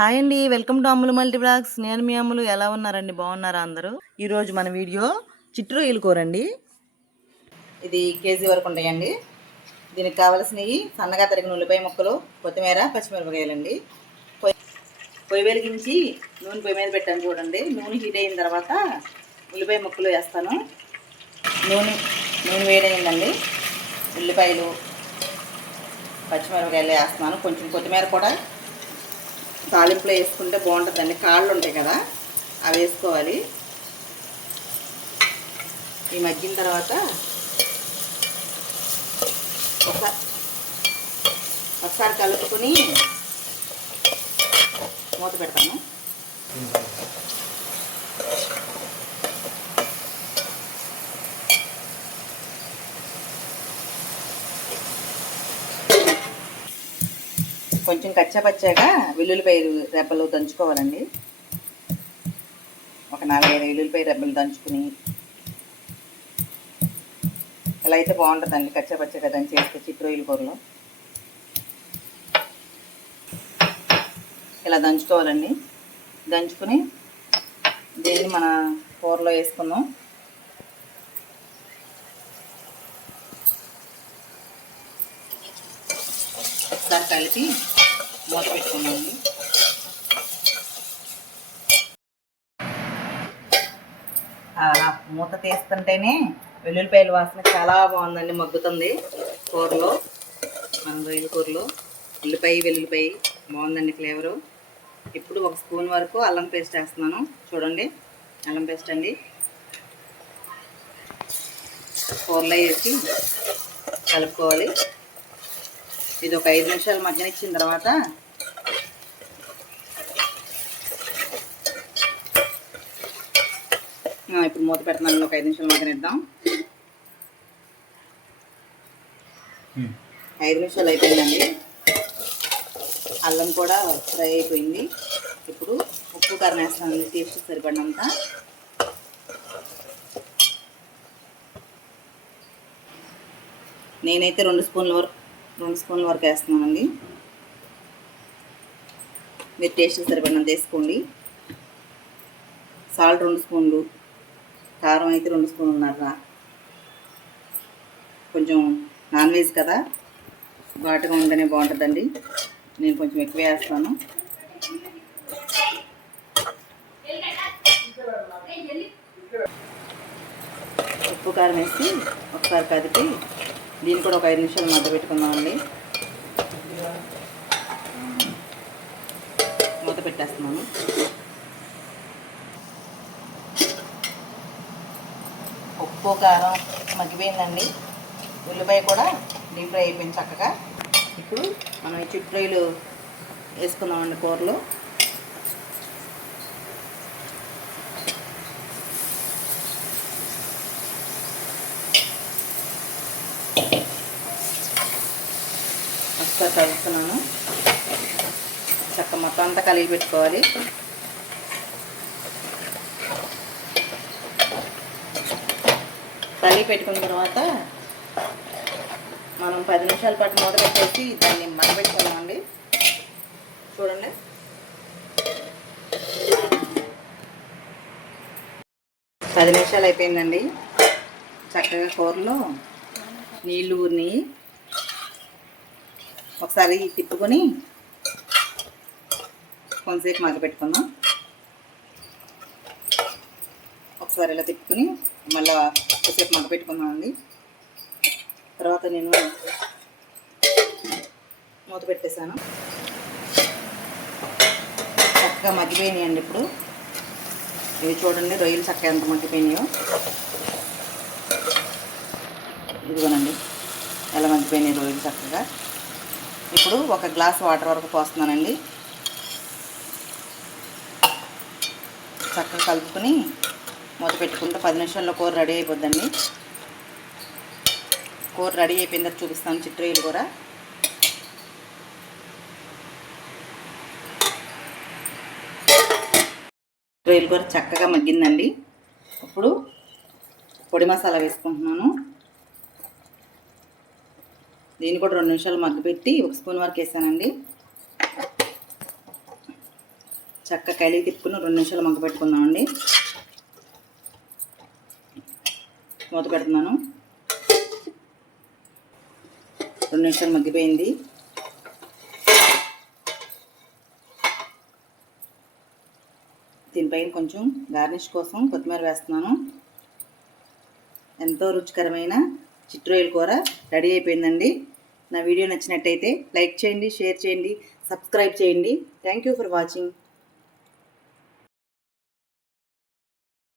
Hi అండి. Welcome to Ammulu multi blogs. నేను మీ అమ్ములు. ఎలా ఉన్నారండి? బాగున్నారా అందరూ? ఈరోజు మన వీడియో చిట్టు రొయ్యల కూర అండి. ఇది కేజీ వరకు ఉంటాయండి. దీనికి కావలసినవి సన్నగా తరిగిన ఉల్లిపాయ ముక్కలు, కొత్తిమీర, పచ్చిమిరపకాయలండి. పొయ్యి వెలిగించి నూనె పొయ్యి మీద పెట్టాను చూడండి. నూనె హీట్ అయిన తర్వాత ఉల్లిపాయ ముక్కలు వేస్తాను. నూనె వేడైందండి. ఉల్లిపాయలు, పచ్చిమిరపకాయలు వేస్తున్నాను. కొంచెం కొత్తిమీర కూడా తాలింపులో వేసుకుంటే బాగుంటుందండి. కాళ్ళు ఉంటాయి కదా, అవి వేసుకోవాలి. ఈ మగ్గిన తర్వాత ఒకసారి కలుపుకొని మూత పెడతాను. కొంచెం కచ్చాపచ్చాగా వెల్లుల్లిపాయ రెబ్బలు దంచుకోవాలండి. ఒక 4-5 వెల్లుల్లిపాయ రెబ్బలు దంచుకుని, ఇలా అయితే బాగుంటుందండి. కచ్చాపచ్చాగా దంచేస్తే చిట్టు రొయ్యల కూరలో ఇలా దంచుకోవాలండి. దంచుకుని దీన్ని మన కూరలో వేసుకుందాం. ఒకసారి కలిపి మూత పెట్టుకున్నామండి. మూత తీస్తుంటేనే వెల్లుల్లిపాయల వాసన చాలా బాగుందండి. మగ్గుతుంది కూరలో, మన రొయ్యల కూరలో వెల్లుల్లిపాయ బాగుందండి ఫ్లేవరు. ఇప్పుడు 1 స్పూన్ వరకు అల్లం పేస్ట్ వేస్తున్నాను. చూడండి, అల్లం పేస్ట్ అండి. కూరలో వేసి కలుపుకోవాలి. ఇది ఒక 5 నిమిషాలు మగ్గనిచ్చిన తర్వాత ఇప్పుడు మూత పెడుతున్నాను. ఒక 5 నిమిషాలు మగ్గనిద్దాం. 5 నిమిషాలు అయిపోయిందండి. అల్లం కూడా ఫ్రై అయిపోయింది. ఇప్పుడు ఉప్పు కారం వేస్తానండి, టేస్ట్ సరిపడినంత. నేనైతే 2 స్పూన్ల వరకు వేస్తున్నానండి. మీరు టేస్ట్ సరిపడినంత వేసుకోండి. సాల్ట్ 2 స్పూన్లు, కారం అయితే 2 స్పూన్లున్నర. కొంచెం నాన్ వెజ్ కదా, ఘాటుగా ఉంటేనే బాగుంటుందండి. నేను కొంచెం ఎక్కువ వేస్తాను. ఉప్పు కారం వేసి ఒకసారి కదిపి దీన్ని కూడా ఒక 5 నిమిషాలు మధ్య పెట్టుకుందామండి. మూత పెట్టేస్తున్నాను. ఉప్పు కారం మగ్గిపోయిందండి. ఉల్లిపాయ కూడా డీప్ ఫ్రై అయిపోయింది చక్కగా. ఇప్పుడు మనం ఈ చిట్టు రొయ్యలు వేసుకుందామండి కూరలో. ఒకసారి కలుపుతున్నాను. చక్కగా మొత్తం అంతా కలిగి పెట్టుకోవాలి. కలిగి పెట్టుకున్న తర్వాత మనం 10 నిమిషాల పాటు మూత పెట్టేసి దాన్ని మగ్గబెట్టుకున్నామండి. చూడండి, 10 నిమిషాలు అయిపోయిందండి. చక్కగా కూరలో నీళ్ళు ఊరిని ఒకసారి తిప్పుకొని కొంతసేపు మగ్గబెట్టుకుందాం. ఒకసారి ఇలా తిప్పుకొని మళ్ళీ కొంచెంసేపు మగ్గబెట్టుకుందామండి. తర్వాత నేను మూత పెట్టేశాను. చక్కగా మగ్గిపోయినాయండి. ఇప్పుడు ఇవి చూడండి, రొయ్యలు చక్కగా ఎంత మగ్గిపోయినాయో. ఇదిగోనండి ఎలా మగ్గిపోయినాయి రొయ్యలు చక్కగా. ఇప్పుడు 1 గ్లాస్ వాటర్ వరకు పోస్తున్నానండి. చక్కగా కలుపుకొని మూత పెట్టుకుంటే 10 నిమిషాల్లో కూర రెడీ అయిపోద్దండి. కూర రెడీ అయిపోయిందని చూపిస్తాను. చిట్టు రొయ్యలు కూర చక్కగా మగ్గిందండి. ఇప్పుడు పొడి మసాలా వేసుకుంటున్నాను. దీన్ని కూడా 2 నిమిషాలు మగ్గపెట్టి 1 స్పూన్ వరకు వేసానండి. చక్క కలిగి తిప్పుకుని 2 నిమిషాలు మగ్గ పెట్టుకుందామండి. మూత పెడుతున్నాను. 2 నిమిషాలు మగ్గిపోయింది. దీనిపైన కొంచెం గార్నిష్ కోసం కొత్తిమీర వేస్తున్నాను. ఎంతో రుచికరమైన చిట్టి రొయ్యల కూర రెడీ అయిపోయిందండి. నా వీడియో నచ్చినట్టయితే లైక్ చేయండి, షేర్ చేయండి, సబ్స్క్రైబ్ చేయండి. Thank you for watching.